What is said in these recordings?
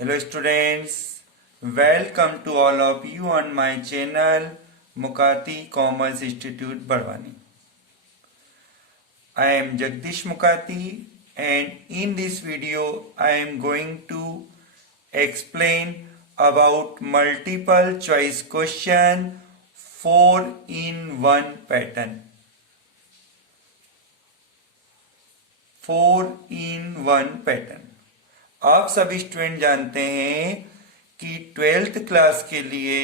Hello students, welcome to all of you on my channel Mukati Commerce Institute Barwani. I am Jagdish Mukati and in this video I am going to explain about multiple choice question 4 in 1 pattern. 4 in 1 pattern. आप सभी student जानते हैं कि 12th class के लिए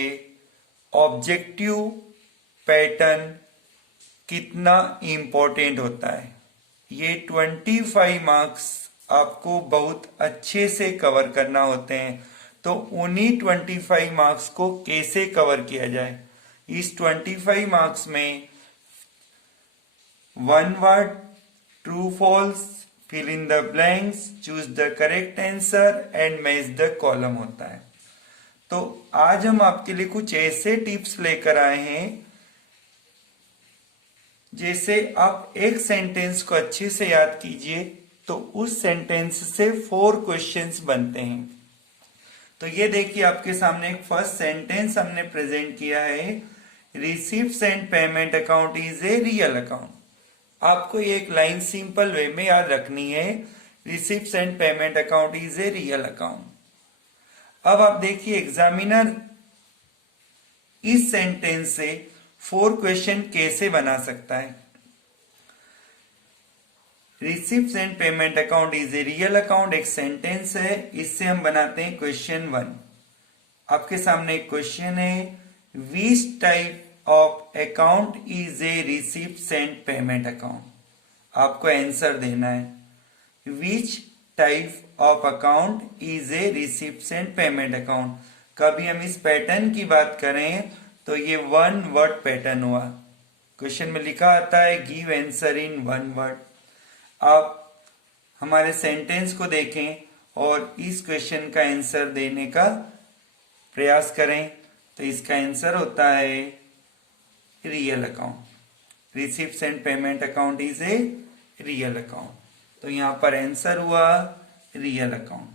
objective pattern कितना important होता है। ये 25 मार्क्स आपको बहुत अच्छे से कवर करना होते हैं, तो उन्हीं 25 मार्क्स को कैसे कवर किया जाए। इस 25 मार्क्स में 1 word, true false, fill in the blanks, choose the correct answer and match the column होता है। तो आज हम आपके लिए कुछ ऐसे टिप्स लेकर आए हैं जैसे आप एक सेंटेंस को अच्छे से याद कीजिए तो उस सेंटेंस से 4 क्वेश्चंस बनते हैं। तो ये देखिए आपके सामने एक फर्स्ट सेंटेंस हमने प्रेजेंट किया है, receives and payment account is a real account. आपको ये एक लाइन सिंपल वे में याद रखनी है, receipts and payment account is a real account. अब आप देखिए एग्जामिनर इस सेंटेंस से 4 क्वेश्चन कैसे बना सकता है। Receipts and payment account is a real account एक सेंटेंस है, इससे हम बनाते हैं क्वेश्चन 1। आपके सामने एक क्वेश्चन है, which type of account is A receipt and payment account. आपको आंसर देना है, which type of account is A receipt and payment account. कभी हम इस पैटर्न की बात करें तो ये 1 वर्ड पैटर्न हुआ। क्वेश्चन में लिखा आता है गिव आंसर इन 1 वर्ड। आप हमारे सेंटेंस को देखें और इस क्वेश्चन का आंसर देने का प्रयास करें। तो इसका आंसर होता है real account. Receipts and payment account is a real account. तो यहां पर आंसर हुआ रियल अकाउंट।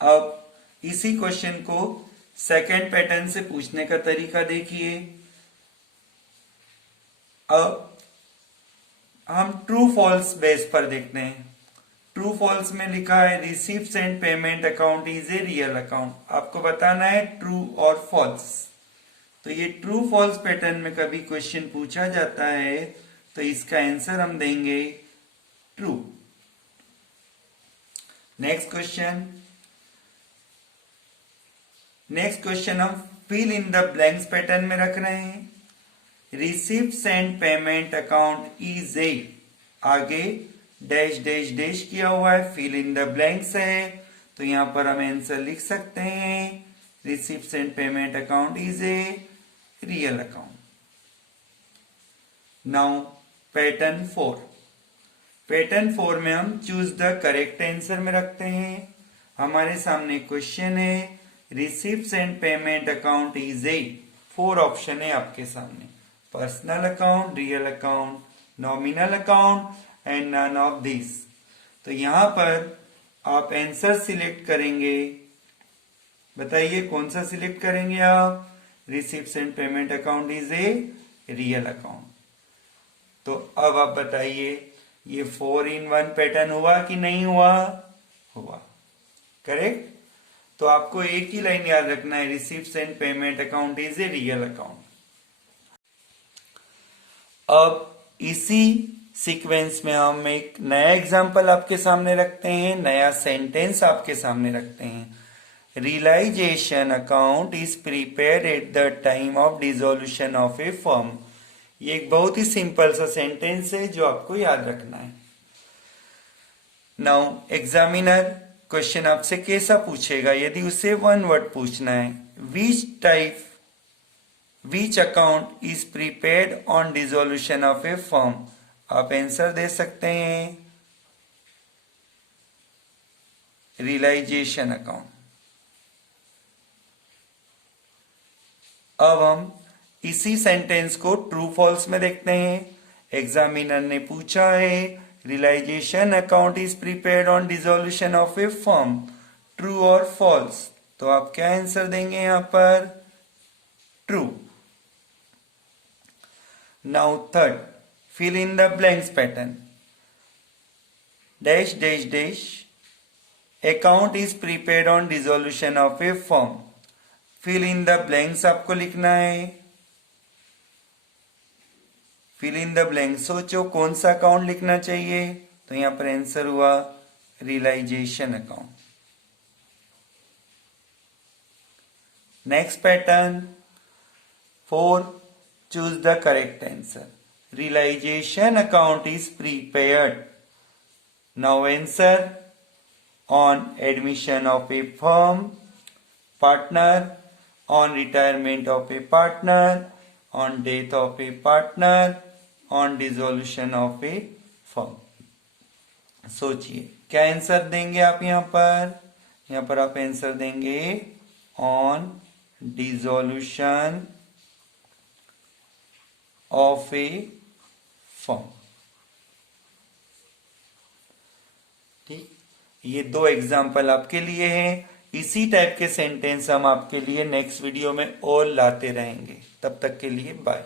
अब इसी क्वेश्चन को सेकंड पैटर्न से पूछने का तरीका देखिए। अब हम ट्रू फॉल्स बेस पर देखते हैं। ट्रू फॉल्स में लिखा है receipts and payment account is a real account. आपको बताना है ट्रू और फॉल्स। तो ये ट्रू फॉल्स पैटर्न में कभी क्वेश्चन पूछा जाता है तो इसका आंसर हम देंगे ट्रू। नेक्स्ट क्वेश्चन हम fill in the blanks pattern में रख रहे हैं। Receipts and payment account is a, आगे डैश डैश डैश किया हुआ है, फिल इन द ब्लैंक्स है, तो यहां पर हम आंसर लिख सकते हैं receipts and payment account is a real account. Now pattern 4 में हम चूज द करेक्ट आंसर में रखते हैं। हमारे सामने क्वेश्चन है receipts and payment account is a, 4 option है आपके सामने, personal account, real account, nominal account and none of this. तो यहां पर आप आंसर सिलेक्ट करेंगे। बताइए कौन सा सिलेक्ट करेंगे आप? Receipts and payment account is a real account. तो अब आप बताइए ये 4 in 1 पैटर्न हुआ कि नहीं हुआ? हुआ, करेक्ट। तो आपको एक ही लाइन याद रखना है, receipts and payment account is a real account. अब इसी सीक्वेंस में हम एक नया एग्जाम्पल आपके सामने रखते हैं, नया सेंटेंस आपके सामने रखते हैं। Realisation account is prepared at the time of dissolution of a firm. ये एक बहुत ही सिंपल सा सेंटेंस है जो आपको याद रखना है। नाउ एग्जामिनर क्वेश्चन आपसे कैसा पूछेगा, यदि उसे 1 वर्ड पूछना है, which account is prepared on dissolution of a firm, आप आंसर दे सकते हैं रियलाइजेशन अकाउंट। अब हम इसी सेंटेंस को ट्रू फॉल्स में देखते हैं। एग्जामिनर ने पूछा है realisation account is prepared on dissolution of a firm, true और फॉल्स। तो आप क्या आंसर देंगे यहां पर? True. Now third, fill in the blanks pattern. Dash dash dash account is prepaid on dissolution of a firm. Fill in the blanks आपको लिखना है। fill in the blanks सोचो कौन सा अकाउंट लिखना चाहिए, तो यहां पर आंसर हुआ realisation account. Next pattern 4, choose the correct answer. Realization account is prepared. Now answer: on admission of a firm, partner, on retirement of a partner, on death of a partner, on dissolution of a firm. सोचिए क्या answer देंगे आप यहां पर? यहां पर आप answer देंगे on dissolution of A form. ठीक, ये 2 एग्जाम्पल आपके लिए हैं। इसी टाइप के सेंटेंस हम आपके लिए नेक्स्ट वीडियो में और लाते रहेंगे। तब तक के लिए बाय।